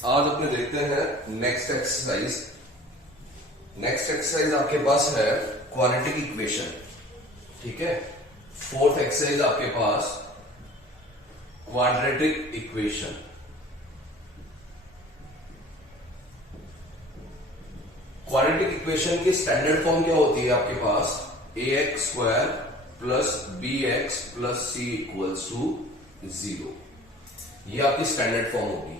आज अपने देखते हैं नेक्स्ट एक्सरसाइज। नेक्स्ट एक्सरसाइज आपके पास है क्वाड्रेटिक इक्वेशन। ठीक है, फोर्थ एक्सरसाइज आपके पास क्वाड्रेटिक इक्वेशन। क्वाड्रेटिक इक्वेशन की स्टैंडर्ड फॉर्म क्या होती है आपके पास? ax square plus bx plus c equals to 0। ये आपकी स्टैंडर्ड फॉर्म होगी।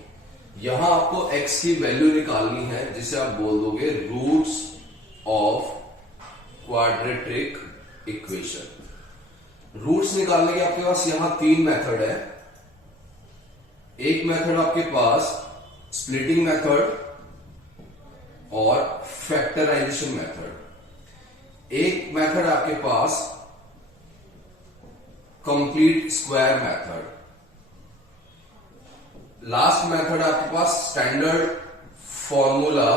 यहां आपको x की वैल्यू निकालनी है, जिसे आप बोल दोगे roots of quadratic equation. Roots निकालने के आपके पास यहां तीन मेथड है। एक मेथड आपके पास स्प्लिटिंग मेथड और फैक्टराइजेशन मेथड। एक मेथड आपके पास complete square method. Last method आपके पास स्टैंडर्ड फॉर्मूला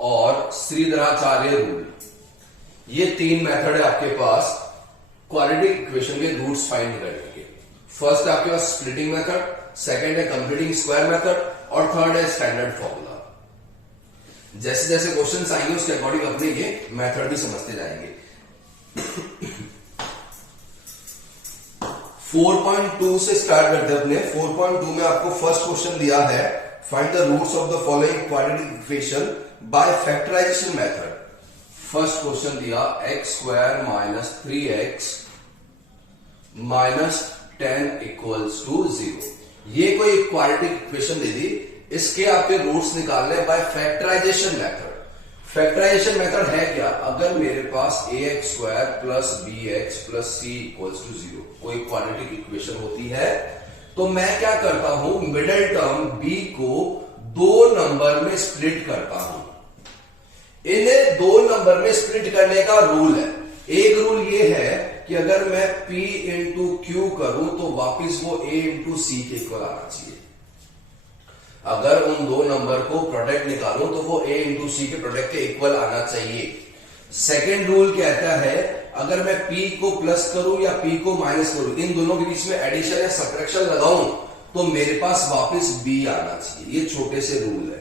और श्रीधराचार्य रूल। ये तीन मेथड है आपके पास क्वाड्रेटिक इक्वेशन के रूट्स फाइंड करने के। फर्स्ट है आपके पास स्प्लिटिंग मेथड, सेकंड है कंप्लीटिंग स्क्वायर मेथड और थर्ड है स्टैंडर्ड फॉर्मूला। जैसे जैसे क्वेश्चंस आएंगे उसके अकॉर्डिंग अपने ये मेथड भी समझते जाएंगे। 4.2 से स्टार्ट करते हैं अपने। 4.2 में आपको फर्स्ट क्वेश्चन दिया है, find the roots of the following quadratic equation by factorization method. First question दिया x square minus 3x minus 10 equals to 0। ये कोई क्वाड्रेटिक इक्वेशन दे दी, इसके आपके रूट्स निकालने by factorization method. Factorization method है क्या? अगर मेरे पास ax square plus bx plus c equals to 0 कोई क्वाड्रेटिक इक्वेशन होती है, तो मैं क्या करता हूं, मिडिल टर्म b को दो नंबर में स्प्लिट करता हूं। इन्हें दो नंबर में स्प्लिट करने का रूल है। एक रूल ये है कि अगर मैं p इंटू क्यू करूं तो वापिस वो a इंटू सी के इक्वल आना चाहिए। अगर उन दो नंबर को प्रोडक्ट निकालूं तो वो a इंटू सी के प्रोडक्ट के इक्वल आना चाहिए। सेकेंड रूल कहता है, अगर मैं p को प्लस करूं या p को माइनस करूं, इन दोनों के बीच में एडिशन या सब्ट्रैक्शन लगाऊं तो मेरे पास वापस b आना चाहिए। ये छोटे से रूल है।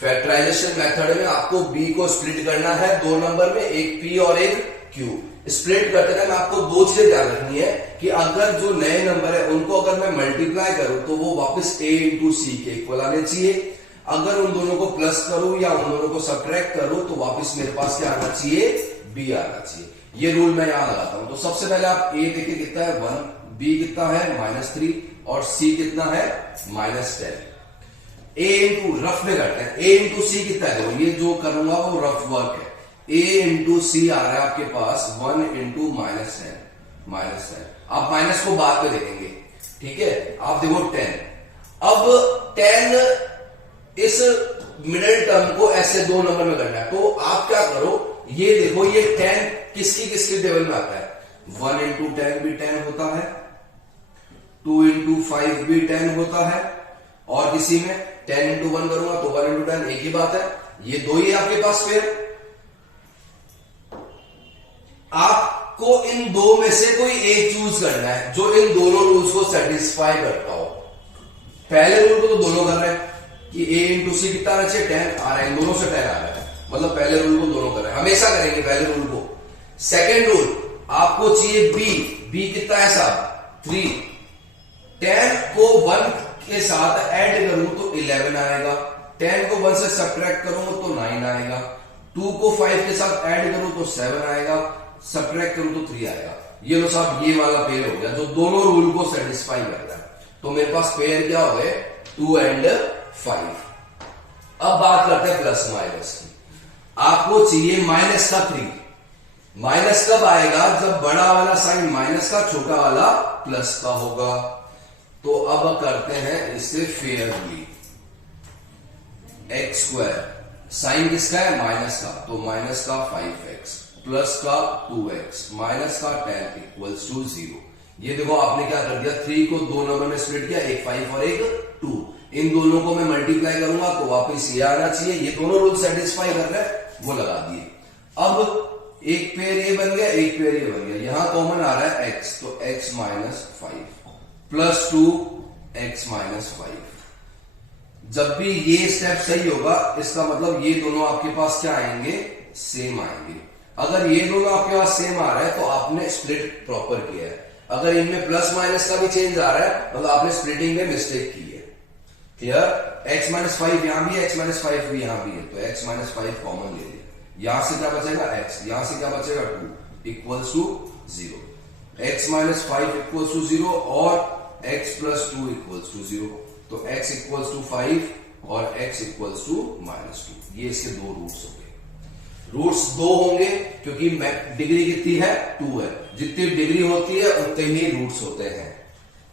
फैक्टराइजेशन मेथड में आपको b को स्प्लिट करना है दो नंबर में, एक p और एक q। स्प्लिट करते टाइम आपको दो चीजें ध्यान रखनी है कि अगर जो नए नंबर है उनको अगर मैं मल्टीप्लाई करूं तो वो वापस a इंटू सी के इक्वल आने चाहिए। अगर उन दोनों को प्लस करूं या उन दोनों को सब्ट्रैक्ट करूं तो वापस मेरे पास क्या आना चाहिए? b आना चाहिए। ये रूल मैं यहां लगाता हूं। तो सबसे पहले आप a देखिए कितना है 1, b कितना है -3 और c कितना है -10। a इंटू रफ में करते हैं, a इंटू सी कितना है? देखो ये जो करूंगा वो रफ वर्क है। a इंटू सी आ रहा है आपके पास 1 इंटू -10। आप माइनस को बाद में देखेंगे, ठीक है। आप देखो 10। अब 10 इस मिडिल टर्म को ऐसे दो नंबर में करना है, तो आप क्या करो, ये देखो ये 10 किसकी किसकी टेबल में आता है? 1 इंटू 10 भी 10 होता है, 2 इंटू 5 भी 10 होता है, और किसी में 10 इंटू 1 करूंगा तो 1 इंटू 10 एक ही बात है। ये दो ही आपके पास। फिर आपको इन दो में से कोई एक चूज करना है जो इन दोनों रूल्स को सेटिस्फाई करता हो। पहले रूल को तो दोनों कर रहे हैं कि a इंटू सी कितना आना चाहिए? 10 आ रहा है, इन दोनों से 10 आ रहा है, मतलब पहले रूल को दोनों कर रहे हैं, हमेशा करेंगे पहले रूल को। सेकेंड रूल आपको चाहिए b कितना है साहब? 3। 10 को 1 के साथ ऐड करूं तो 11 आएगा, 10 को 1 से सब्ट्रैक्ट करूं तो 9 आएगा, 2 को 5 के साथ ऐड करूं तो 7 आएगा, सब्ट्रैक्ट करूं तो 3 आएगा। ये लो साहब ये वाला पेयर हो गया जो दोनों रूल को सेटिस्फाई करता है। तो मेरे पास पेयर क्या हो गए? 2 एंड 5। अब बात करते हैं प्लस माइनस की। आपको चाहिए माइनस का 3। माइनस कब आएगा? जब बड़ा वाला साइन माइनस का, छोटा वाला प्लस का होगा। तो अब करते हैं इससे फेयरली। x स्क्वायर साइन किसका है? माइनस का, तो माइनस का 5x प्लस का 2x माइनस का 10 इक्वल्स टू 0। ये देखो आपने क्या कर दिया, 3 को दो नंबर में स्प्लिट किया, एक 5 और एक 2। इन दोनों को मैं मल्टीप्लाई करूंगा तो वापस ये आना चाहिए। ये दोनों रूल सेटिस्फाई कर रहे हैं, वो लगा दिए। अब एक पेयर ये बन गया, एक पेयर ये बन गया। यहां कॉमन आ रहा है x, तो x -5 प्लस 2 x -5 जब भी ये स्टेप सही होगा इसका मतलब ये दोनों आपके पास क्या आएंगे, सेम आएंगे। अगर ये दोनों आपके पास सेम आ रहा है तो आपने स्प्लिट प्रॉपर किया है। अगर इनमें प्लस माइनस का भी चेंज आ रहा है मतलब आपने स्प्लिटिंग में मिस्टेक की है। क्लियर? x माइनस 5 यहां भी है, x माइनस 5 भी यहां भी है, तो x माइनस 5 कॉमन ले लिया। यहां से क्या बचेगा x, यहां से क्या बचेगा 2 equals to 0। x minus 5 equals to 0 और x प्लस 2 इक्वल्स टू 0। तो x इक्वल्स टू 5 और x इक्वल्स टू -2। ये इसके दो रूट्स होंगे। रूट्स दो होंगे क्योंकि डिग्री कितनी है, 2 है। जितनी डिग्री होती है उतने ही रूट्स होते हैं।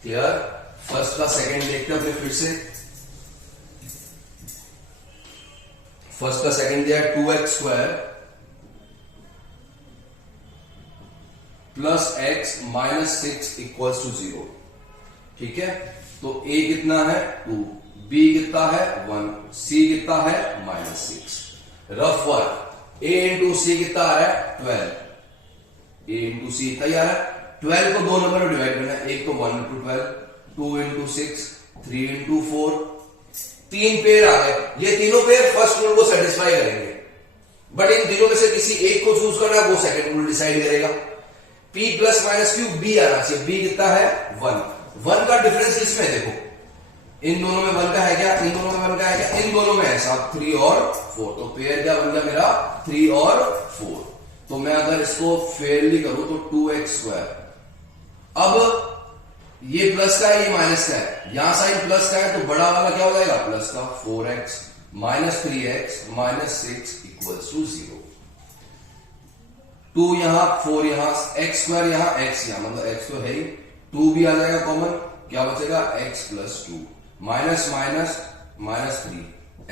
क्लियर? फर्स्ट का सेकंड देखते हैं फिर से। फर्स्ट का सेकंड दिया है 2x² plus x minus 6 equals to 0। ठीक है, तो a कितना है 2, b कितना है 1, c कितना है -6। रफ वर्क a इंटू सी कितना आ रहा है 12। a इंटू सी इतना ही आ रहा है। 12 को दो नंबर में डिवाइड करना है। एक तो 1 इंटू 12, 2 इंटू 6, 3 इंटू 4। 3 पेयर आ गए। ये तीनों पेयर फर्स्ट रूल को सेटिस्फाई करेंगे, बट इन तीनों में से किसी एक को चूज करना है, वो सेकंड रूल डिसाइड करेगा। p plus minus Q b आना चाहिए। b कितना है 1 का डिफरेंस इसमें देखो, इन दोनों में 1 का है क्या, इन दोनों में 1 का है क्या, इन दोनों में है साहब 3 और 4। तो पेयर क्या बन गया मेरा 3 और 4। तो मैं अगर इसको फेयरली करूं तो 2x²। अब ये प्लस का है, ये माइनस का है, यहां साइन प्लस का है तो बड़ा वाला क्या हो जाएगा प्लस का 4x minus 3x minus 6 equals to 0। 2 यहां 4 यहां, x² यहां x यहां, मतलब x तो है ही, 2 भी आ जाएगा कॉमन, क्या बचेगा x plus 2 minus minus minus 3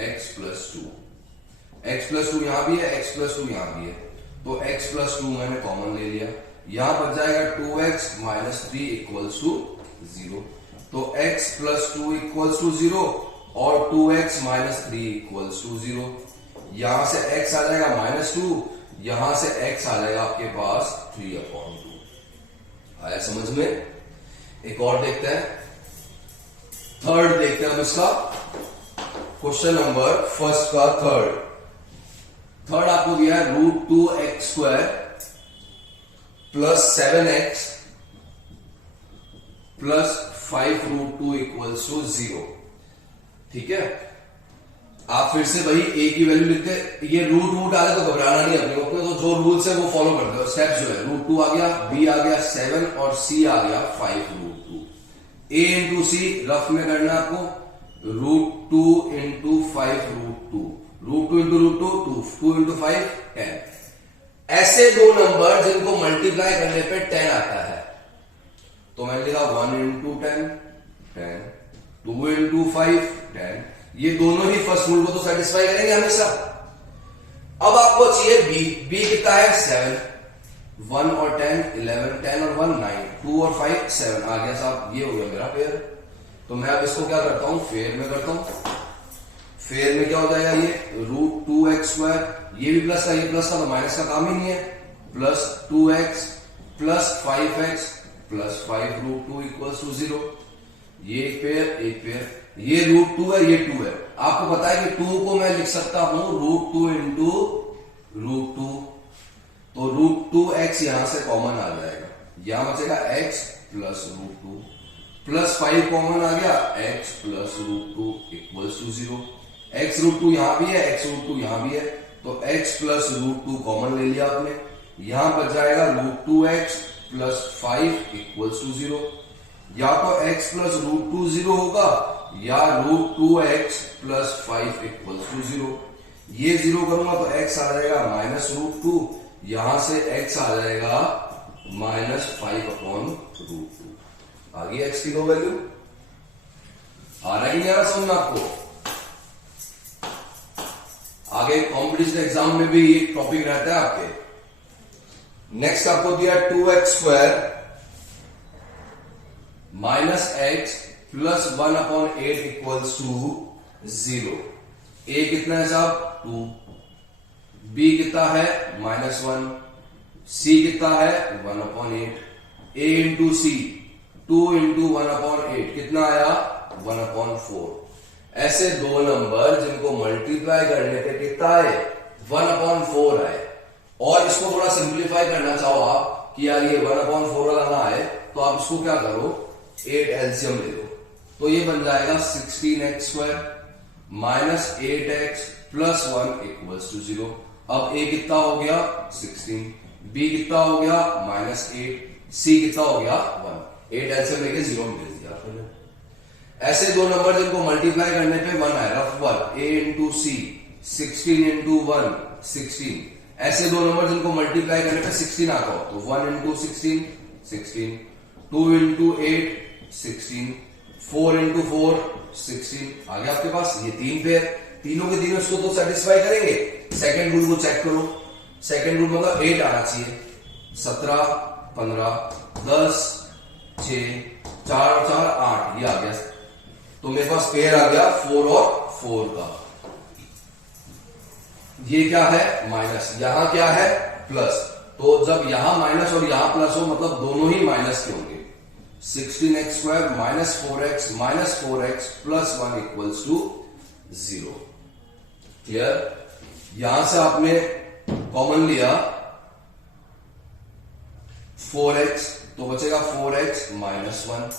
x plus 2। x plus 2 यहां भी है, x प्लस 2 यहां भी है, तो x प्लस 2 मैंने कॉमन ले लिया। यहां बच जाएगा 2x माइनस 3 इक्वल्स टू 0। तो x प्लस 2 इक्वल्स टू 0 और 2x माइनस 3 इक्वल्स टू 0। यहां से x आ जाएगा -2, यहां से x आ जाएगा आपके पास 3/2। आया समझ में? एक और देखते हैं, थर्ड देखते हैं अब इसका। क्वेश्चन नंबर फर्स्ट का थर्ड आपको दिया है √2x² plus 7x plus 5√2 equals to 0। ठीक है, आप फिर से वही a की वैल्यू लिखते। ये रूट आ गया तो घबराना नहीं अपने को, तो जो रूल्स है वो फॉलो करते हो। स्टेप जो है √2 आ गया, b आ गया 7 और c आ गया 5√2। a इंटू सी रफ में करना है आपको, √2 इंटू 5√2, √2 इंटू √2 2 इंटू 5 10। ऐसे दो नंबर जिनको मल्टीप्लाई करने पे 10 आता है, तो मैंने लिखा 1 इंटू 10 10, 2 इंटू 5 10। ये दोनों ही फर्स्ट रूल को तो सेटिस्फाई करेंगे हमेशा। अब आपको चाहिए b कितना है 7, 1 और 10 11, 10 और 1 9, 2 और 5 7 आ गया साहब। ये हो गया मेरा पेयर। तो मैं अब इसको क्या करता हूं, फेयर में करता हूं। फेयर में क्या हो जाएगा, ये √2x², ये भी प्लस का, ये प्लस का, तो माइनस का काम ही नहीं है, plus 2x plus 5x plus 5√2 equals to 0। ये एक पेयर, ये √2 है, ये 2 है। आपको पता है कि 2 को मैं लिख सकता हूं √2 इंटू √2, तो √2x यहां से कॉमन आ जाएगा, यहां बचेगा x प्लस √2 प्लस 5 कॉमन आ गया, x plus √2 equals to 0। x √2 यहां भी है, x √2 यहां भी है, तो x प्लस √2 कॉमन ले लिया आपने। यहां बच जाएगा √2x प्लस 5 इक्वल्स टू 0। या तो x प्लस √2 0 होगा या √2x प्लस 5 इक्वल्स टू 0। ये 0 करूंगा तो x आ जाएगा -√2, यहां से x आ जाएगा -5/√2। आ गई x की दो वैल्यू। आ रहा ही नहीं आ रहा समझ में आपको? आगे कॉम्पिटिशन एग्जाम में भी ये टॉपिक रहता है आपके। नेक्स्ट आपको दिया 2x² minus x plus 1/8 equals to 0। a कितना है साहब 2, b कितना है -1, c कितना है 1/8। a इंटू सी 2 इंटू 1/8 कितना आया 1/4। ऐसे दो नंबर जिनको मल्टीप्लाई करने पे कितना है 1/4 आए, और इसको थोड़ा सिंप्लीफाई करना चाहो आप कि यार ये 1/4 वाला ना आए, तो आप इसको क्या करो 8 एलसीएम ले लो, तो ये बन जाएगा 16x² minus 8x plus 1 equals to 0। अब a कितना हो गया 16, b कितना हो गया -8, c कितना हो गया 1। 8 एलसीएम लेके 0 मिल दिया आपने। ऐसे दो नंबर जिनको मल्टीप्लाई करने पे 1 आए, rough work a into C 16 into 1 16। ऐसे दो नंबर जिनको मल्टीप्लाई करने पे 16 आता हो तो 1 इंटू 16 16, 2 इंटू 8 16, 4 इंटू 4 16 आ गया आपके पास। ये तीन पेयर, तीनों के तीनों इसको तो सेटिस्फाई करेंगे। सेकंड रूल को चेक करो, सेकंड रूल मतलब 8 आना चाहिए, 17 15 10 6 4 और 4 8, ये आ गया। तो मेरे पास पेयर आ गया 4 और 4 का। ये क्या है माइनस, यहां क्या है प्लस, तो जब यहां माइनस और यहां प्लस हो मतलब दोनों ही माइनस के होंगे। 16x² minus 4x plus 1 equals to 0। Clear? यहां से आपने कॉमन लिया 4x, तो बचेगा 4x माइनस 1।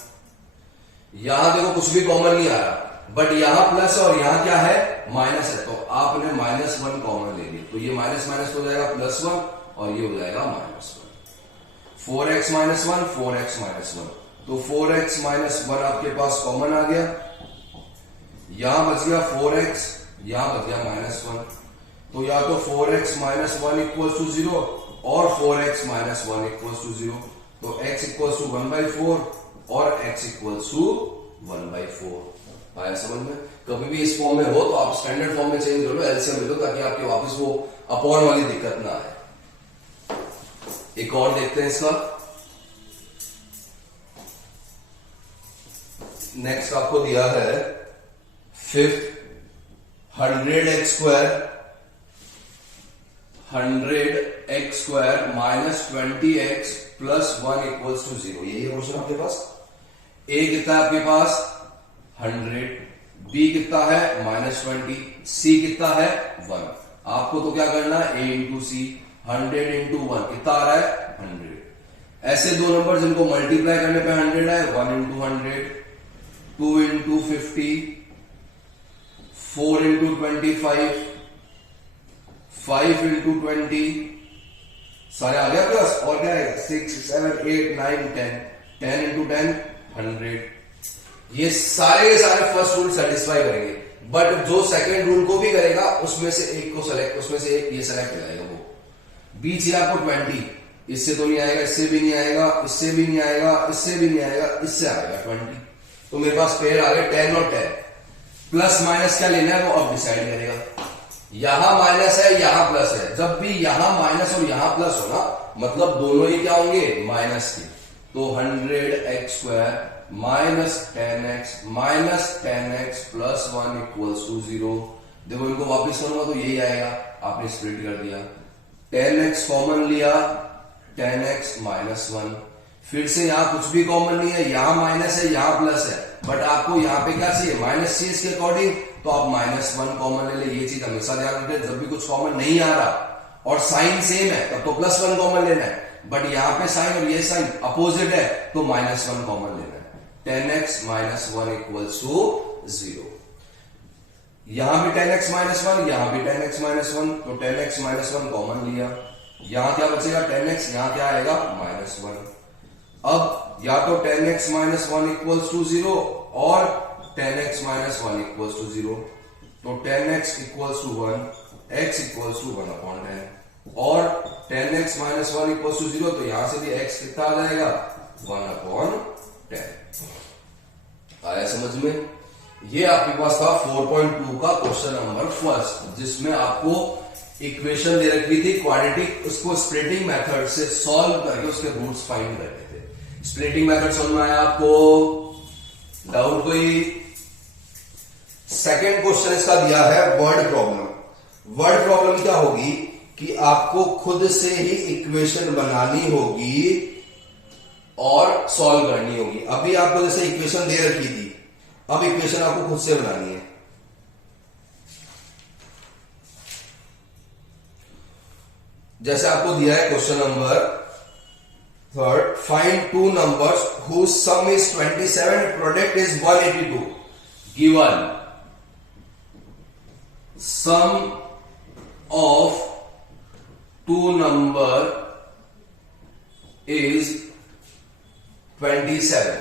यहां देखो कुछ भी कॉमन नहीं आ रहा, बट यहां प्लस और यहां क्या है माइनस है, तो आपने -1 कॉमन ले लिया, तो ये माइनस माइनस हो जाएगा +1 और ये हो जाएगा -1। 4x माइनस 1 4x माइनस 1, तो 4x माइनस 1 आपके पास कॉमन आ गया। यहां बच गया 4x, यहां बच गया -1, तो या तो 4x माइनस 1 इक्वल्स टू 0 और 4x माइनस 1 इक्वल्स टू 0, तो x इक्वल्स टू 1/4 और x इक्वल्स टू 1/4। आया समझ में? कभी भी इस फॉर्म में हो तो आप स्टैंडर्ड फॉर्म में चेंज कर लो, एलसीएम ले लो, ताकि आपके वापस वो अपॉन वाली दिक्कत ना आए। एक और देखते हैं इसका। नेक्स्ट आपको दिया है 5th 100x² minus 20x plus 1 equals to 0। यही है क्वेश्चन आपके पास। a कितना है आपके पास 100, b कितना है -20, c कितना है 1। आपको तो क्या करना है a इंटू सी, 100 इंटू 1 कितना आ रहा है 100। ऐसे दो नंबर जिनको मल्टीप्लाई करने पे 100 है, 1 इंटू 100, 2 इंटू 50, 4 इंटू 25, 5 इंटू 20, सारे आ गया आपके पास। और क्या है 6 7 8 9 10, 10 इंटू 10 100। ये सारे के सारे फर्स्ट रूल सेटिस्फाई करेंगे, बट जो सेकंड रूल को भी करेगा उसमें से एक को सेलेक्ट, उसमें से एक ये सेलेक्ट हो जाएगा। वो बीच है आपको 20, इससे तो नहीं आएगा, इससे भी नहीं आएगा, इससे भी नहीं आएगा, इससे भी नहीं आएगा, इससे आएगा 20। तो मेरे पास पेयर आ गए 10 और 10। प्लस माइनस क्या लेना है वो अब डिसाइड करेगा। यहां माइनस है यहां प्लस है, जब भी यहां माइनस और यहां प्लस हो ना मतलब दोनों ही क्या होंगे माइनस के। तो 100x² minus 10x plus 1 equals to 0। देखो इनको वापिस करूंगा तो यही आएगा, आपने स्प्लिट कर दिया, 10x कॉमन लिया, 10x माइनस 1। फिर से यहां कुछ भी कॉमन नहीं है, यहां माइनस है यहां प्लस है, बट आपको यहां पे क्या चाहिए माइनस चाहिए इसके अकॉर्डिंग, तो आप -1 कॉमन ले ले। ये चीज हमेशा ध्यान रखें, जब भी कुछ कॉमन नहीं आ रहा और साइन सेम है तब तो +1 कॉमन लेना है, बट यहां पे साइन और ये साइन अपोजिट है तो -1 कॉमन लेना है। 10x minus 1 equals to 0। यहां भी 10x माइनस 1, यहां भी 10x माइनस 1, तो 10x माइनस 1 कॉमन लिया। यहां क्या बचेगा 10x, यहां क्या आएगा -1। अब या तो 10x माइनस 1 इक्वल्स टू 0 और 10x माइनस 1 इक्वल्स टू 0, तो 10x equals to 1, x equals to 1/10, और 10x माइनस 1 इक्वल्स टू 0, तो यहां से भी x कितना आ जाएगा 1/10। आया समझ में? ये आपके पास था 4.2 का क्वेश्चन नंबर फर्स्ट, जिसमें आपको इक्वेशन दे रखी थी क्वाड्रेटिक, उसको स्प्लिटिंग मेथड से सॉल्व करके उसके रूट्स फाइंड करने थे। स्प्लिटिंग मेथड समझ में आया आपको? डाउट कोई? सेकेंड क्वेश्चन इसका दिया है वर्ड प्रॉब्लम। वर्ड प्रॉब्लम क्या होगी कि आपको खुद से ही इक्वेशन बनानी होगी और सॉल्व करनी होगी। अभी आपको जैसे इक्वेशन दे रखी थी, अब इक्वेशन आपको खुद से बनानी है। जैसे आपको दिया है question number 3, find two numbers whose sum is 27 product is 182. Given sum of two number is 27.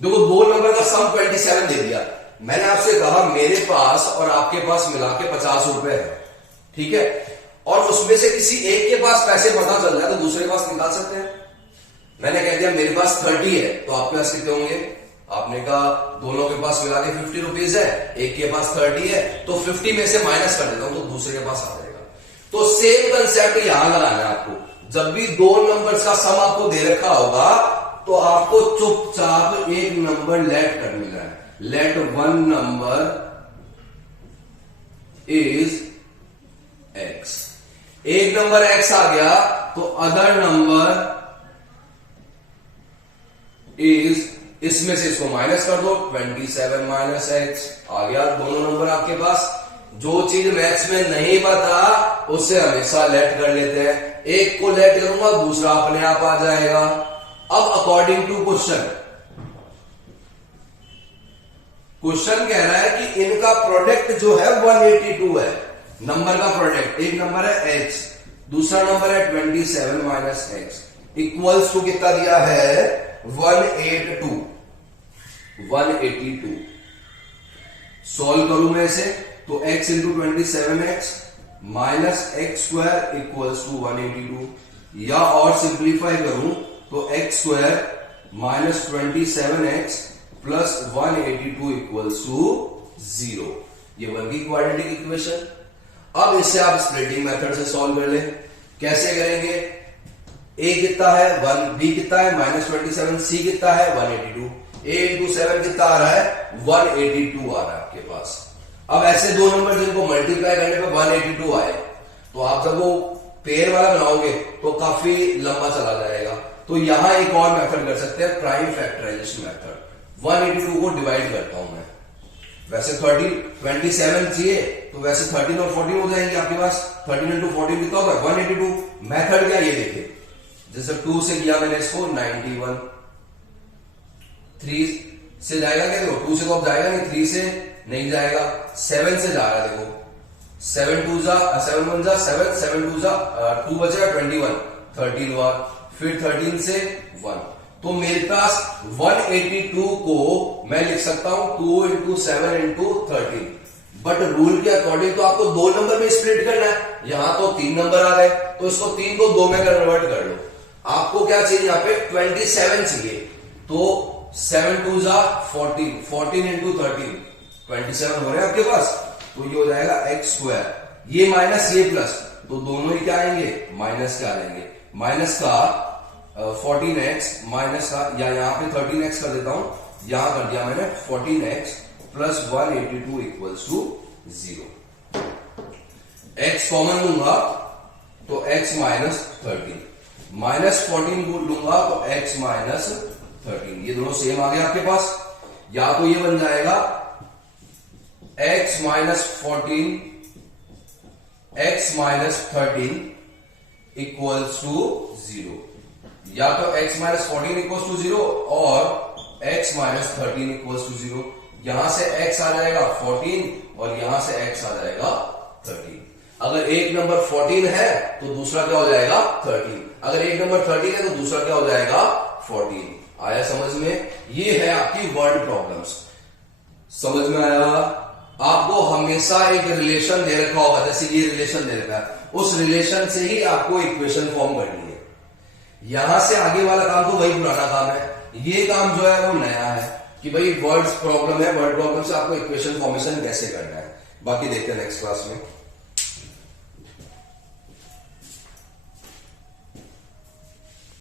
देखो दो नंबर का सम 27 दे दिया। मैंने आपसे कहा मेरे पास और आपके पास मिला के 50 रुपए है, ठीक है, और उसमें से किसी एक के पास पैसे पता चल रहा है तो दूसरे के पास निकाल सकते हैं। मैंने कह दिया मेरे पास 30 है तो आपके पास कितने होंगे? आपने कहा दोनों के पास मिला के 50 रुपीज है, एक के पास 30 है तो 50 में से माइनस कर देता हूं तो दूसरे के पास आ जाएगा। तो सेम कंसेप्ट यहां लगाना है आपको। जब भी दो नंबर्स का सम आपको दे रखा होगा तो आपको चुपचाप एक नंबर लेट कर मिलना है। Let one number is x. एक नंबर एक्स आ गया तो अदर नंबर इज, इसमें से इसको माइनस कर दो, 27 माइनस एक्स आ गया। दोनों नंबर आपके पास। जो चीज मैथ्स में नहीं पता उससे हमेशा लेट कर लेते हैं। एक को लेट करूंगा दूसरा अपने आप आ जाएगा। अब अकॉर्डिंग टू क्वेश्चन कह रहा है कि इनका प्रोडक्ट जो है 182 है। नंबर का प्रोडक्ट, एक नंबर है एक्स, दूसरा नंबर है 27 माइनस एक्स, इक्वल्स टू कितना दिया है? 182। सॉल्व करूं मैं इसे तो x into 27x minus x square equals to 182, या और सिंप्लीफाई करूं तो x square minus 27x plus 182 equals to 0। ये बन गई क्वाड्रेटिक इक्वेशन। अब इससे आप स्प्लिटिंग मेथड से सॉल्व कर ले। कैसे करेंगे? a कितना है 1, b कितना है माइनस 27, c कितना है 182, a इंटू 7 कितना आ रहा है 182 आ रहा है आपके पास। अब ऐसे दो नंबर जिनको मल्टीप्लाई करने पे 182 आए तो आप जब वो पेयर वाला बनाओगे तो काफी लंबा चला जाएगा। तो यहां एक और मेथड कर सकते हैं, प्राइम फैक्टराइजेशन मेथड। 182 को डिवाइड करता हूं मैं। वैसे 27 चाहिए तो वैसे 13 और 14 हो जाएंगे आपके पास। 13 इंटू 14 कितना होगा 182। मेथड क्या ये देखिए, जैसे 2 से किया मैंने इसको 91, 3 से जाएगा क्या? देखो 2 से तो अब जाएगा नहीं, 3 से नहीं जाएगा, 7 से जा रहा है। देखो 7 1 जा 7, 7 2 जा 2 बचेगा 21, 13 हुआ, फिर 13 से 1। तो मेरे पास 182 को मैं लिख सकता हूं 2 इंटू 7 इंटू 13। बट रूल के अकॉर्डिंग तो आपको दो नंबर में स्प्लिट करना है। यहां तो 3 नंबर आ गए तो इसको 3 को 2 में कन्वर्ट कर लो। आपको क्या चाहिए? यहां पे 27 चाहिए तो 7 2 जा 14, 14 इंटू 13, 27 हो रहे हैं आपके पास। तो ये हो जाएगा एक्स स्क्वायर, ये माइनस ये प्लस, तो दोनों ही क्या आएंगे? माइनस का आएंगे। माइनस का 14x माइनस का, या यहां पे 13x कर देता हूं, यहां कर दिया मैंने 14x plus 182 equals to 0। x common लूंगा तो x माइनस 13, माइनस 14 लूंगा तो x माइनस 13। ये दोनों सेम आ गए आपके पास। या तो ये बन जाएगा x minus 14 x minus 13 equals to 0, या तो x माइनस 14 इक्वल्स टू 0 और x माइनस 13 इक्वल्स टू 0। यहां से x आ जाएगा 14 और यहां से x आ जाएगा 13। अगर एक नंबर 14 है तो दूसरा क्या हो जाएगा 13। अगर एक नंबर 13 है तो दूसरा क्या हो जाएगा 14। आया समझ में? ये है आपकी वर्ड प्रॉब्लम्स। समझ में आया? आपको हमेशा एक रिलेशन दे रखा होगा, जैसे ये रिलेशन दे रखा है, उस रिलेशन से ही आपको इक्वेशन फॉर्म करनी है। यहां से आगे वाला काम तो वही पुराना काम है। ये काम जो है वो नया है कि भाई वर्ड्स प्रॉब्लम है, वर्ड प्रॉब्लम से आपको इक्वेशन फॉर्मेशन कैसे करना है। बाकी देखते हैं नेक्स्ट क्लास में।